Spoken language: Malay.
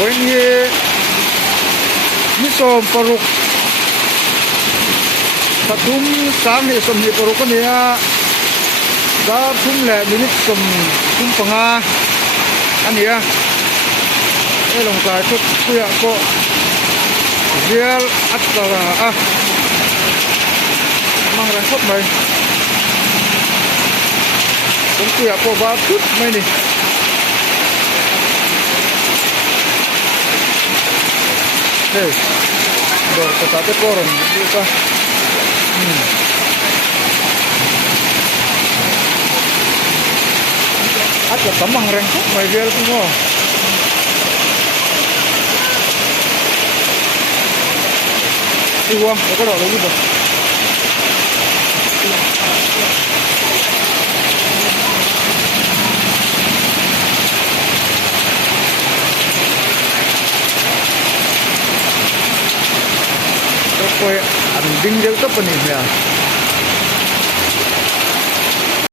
Poin ye misom paruk patum sang he som ni paruk ni a da thum le minit som thum panga ania elong kai thut kuya ko real atara a mang ran khop mai cũng kuya ko ba thut mai ni hey dor ko ta te koron ni ka ada tamang ran khop mai real ku mo iwang ko ro lagi ba ko an ding del to pani ya